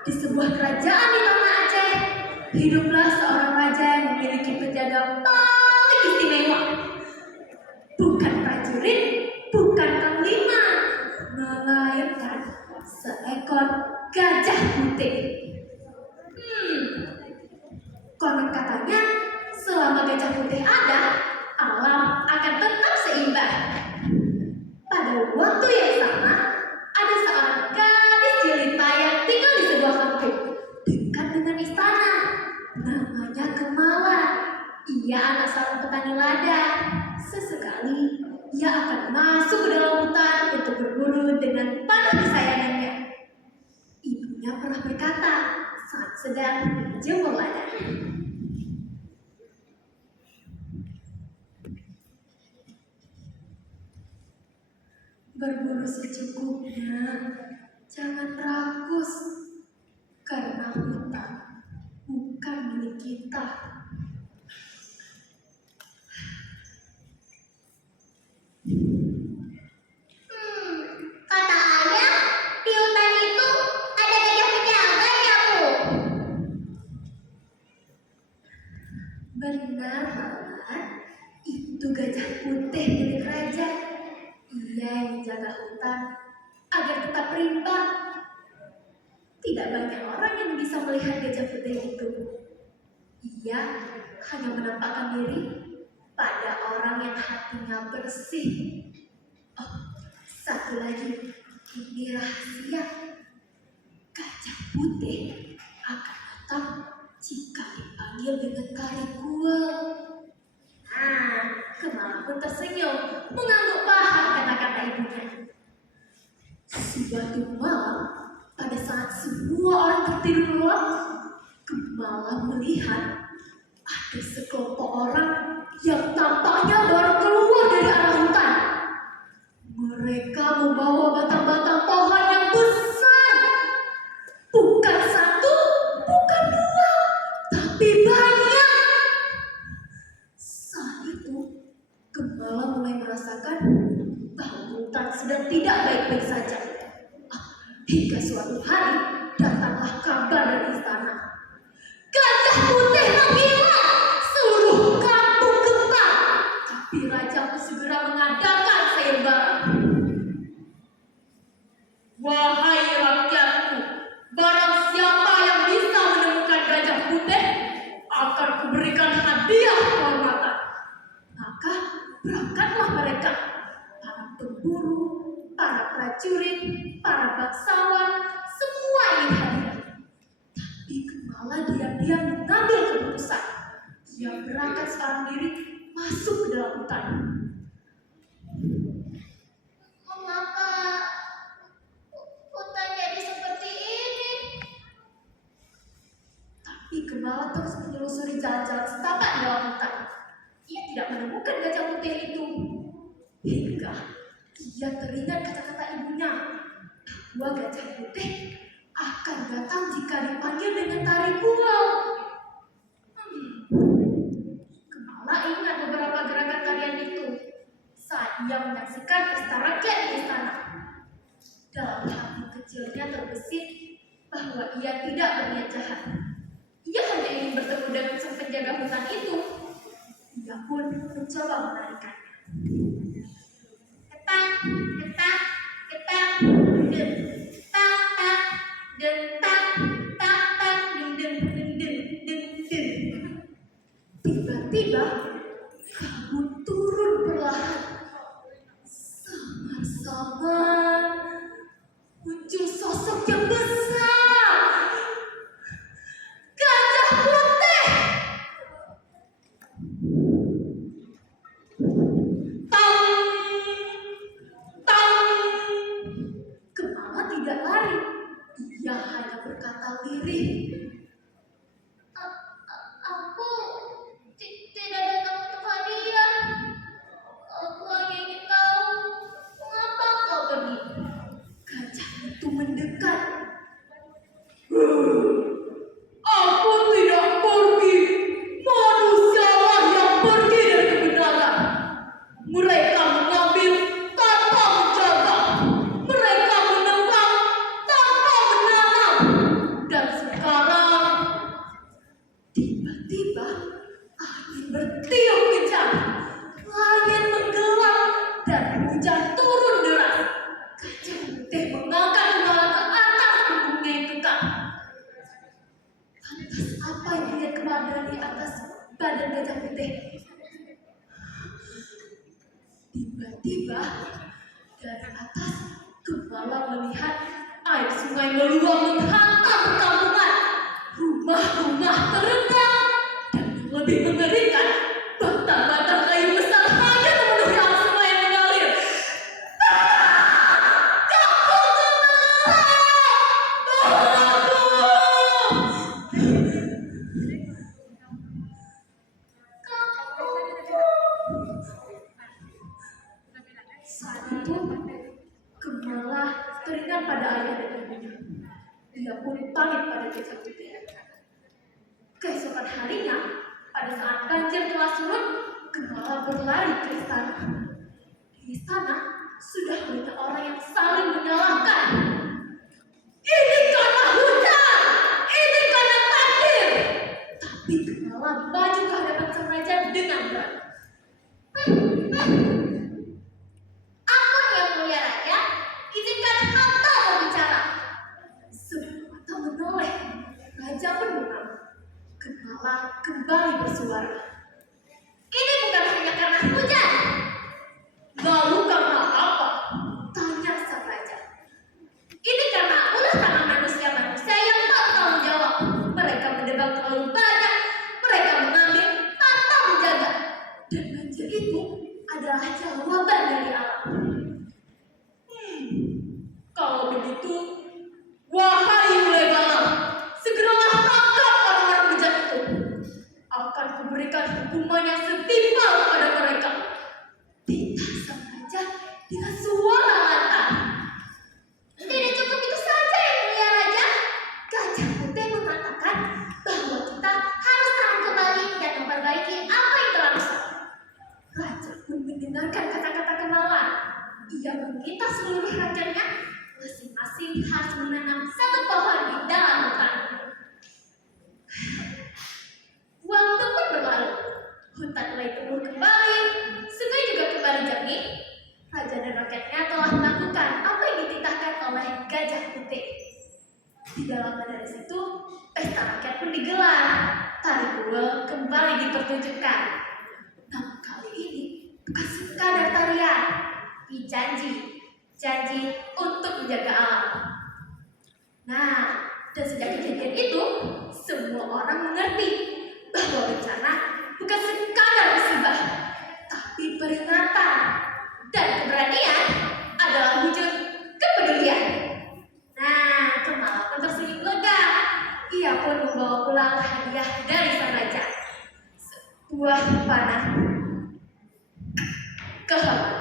Di sebuah kerajaan di tanah Aceh, hiduplah seorang raja yang memiliki penjaga paling istimewa. Bukan prajurit, bukan panglima, melainkan seekor gajah putih. Konon katanya, selama gajah putih ada, alam akan tetap seimbang. Pada waktu yang sama, ada seorang gadis jelita yang tinggal di sebuah kampung dekat dengan istana. Namanya Kemala. Ia anak seorang petani lada. Sesekali, ia akan masuk ke dalam hutan untuk berburu dengan panah kesayangannya. Ibunya pernah berkata saat sedang menjemur lada. Berburu secukupnya, jangan rakus, karena hutan bukan milik kita. Kata ayah, di hutan itu ada gajah penjaga ya, Bu? Benar, Halan. Itu gajah putih milik raja. Ia yang menjaga hutan agar tetap rimba. Tidak banyak orang yang bisa melihat gajah putih itu. Ia hanya menampakkan diri pada orang yang hatinya bersih. Oh, satu lagi, ini rahasia. Gajah putih akan datang jika dipanggil dengan tari kuel. Kemala pun tersenyum, mengangguk paham kata-kata ibunya. Suatu malam, pada saat semua orang tertidur lelap, Kemala melihat ada sekelompok orang yang tampaknya baru keluar dari arah hutan. Mereka membawa batang-batang pohon yang besar. Bukan satu, bukan dua, tapi banyak. Saat itu, Kemala mulai merasakan bahwa hutan sedang tidak baik-baik saja. Hingga suatu hari, datanglah kabar dari istana. Gajah putih menghilang, seluruh kampung getar. Tapi raja pun segera mengadakan sayembara. Wahai rakyatku, barang siapa yang bisa menemukan gajah putih, akan kuberikan hadiah kehormatan. Maka berangkatlah mereka, para pemburu, para prajurit, para bangsawan, semua ingin hadir. Tapi Kemala diam-diam mengambil keputusan. Dia berangkat seorang diri masuk ke dalam hutan. Mengapa hutan jadi seperti ini? Tapi Kemala terus menelusuri jalan-jalan setapak di dalam hutan. Ia tidak menemukan gajah putih itu. Hingga ia teringat kata-kata ibunya bahwa gajah putih akan datang jika dipanggil dengan tari kuel. Kemala ingat beberapa gerakan tarian itu saat ia menyaksikan pesta rakyat di istana. Dalam hati kecilnya terbesit bahwa ia tidak berniat jahat. Ia hanya ingin bertemu dengan sang penjaga hutan itu. Ia pun mencoba menarikannya. Ketak, ketak, ketak, den, tak, tak, den, tak, tak, tak, den, den, den, den, den, den. Tiba-tiba kabut turun perlahan. Samar-samar muncul sosok yang besar. Gajah putih. Kemala tidak lari. Ia hanya berkata lirih. Aku tidak datang untuk hadiah. Aku hanya ingin tahu mengapa kau pergi. Gajah itu mendekat. Aku tidak pergi. Manusialah yang pergi dari kebenaran. Mereka mengambil tanpa menjaga. Mereka menebang tanpa menanam. Dan Putih mengangkat kepala ke atas punggungnya itu, Kak. Lantas apa yang dilihat kepala di atas badan Gajah Putih? Tiba-tiba dari atas kepala melihat air sungai meluap menghantam perkampungan. Rumah-rumah terendam, dan yang lebih mengerikan, batang-batang kayu besar hanyut memenuhi arus sungai yang mengalir. Kampung Saat itu, Gemala teringat pada ayah dan ibunya. Dia pun panik pada Gajah Putih. Keesokan harinya, pada saat banjir telah surut, Gemala berlari ke istana. Di istana sudah banyak orang yang saling menyalahkan. Ini karena hujan, ini karena takdir. Tapi Gemala maju ke hadapan sang raja dengan berani. Ampun yang mulia raja, izinkan hamba berbicara. Semua mata menoleh. Raja pun menang. Gemala kembali bersuara. Ini bukan hanya karena hujan. Lalu karena apa? Tanya sang raja. Ini karena ulah tangan manusia-manusia yang tak bertanggung jawab. Mereka menebang terlalu banyak. Mereka mengambil tanpa menjaga. Dan banjir itu adalah jawaban dari alam. Kalau begitu, wahai Ulegala, segeralah tangkap orang-orang bejat itu. Akan kuberikan hukuman yang setimpal kepada mereka. Pinta sang raja dengan suara lantang. Tidak cukup itu saja yang mulia raja. Gajah Putih mengatakan bahwa kita Harus tanam kembali dan memperbaiki apa yang telah rusak. Raja pun mendengarkan kata-kata Gemala. Ia meminta seluruh rakyatnya masing-masing harus menanam satu pohon di dalam hutan. Waktu pun berlalu. Hutan mulai tumbuh kembali, sungai juga kembali jernih. Raja dan rakyatnya telah melakukan apa yang dititahkan oleh Gajah Putih. Di dalam dari situ, pesta rakyat pun digelar. Tari Buel kembali dipertunjukkan. Namun kali ini bukan sekadar tarian, tapi janji untuk menjaga alam. Nah, dan sejak kejadian itu, semua orang mengerti bahwa bencana bukan sekadar musibah, tapi peringatan, dan keberanian adalah wujud kepedulian. Nah, Gemala pun tersenyum lega. Ia pun membawa pulang hadiah dari sang raja, sebuah panah kehormatan.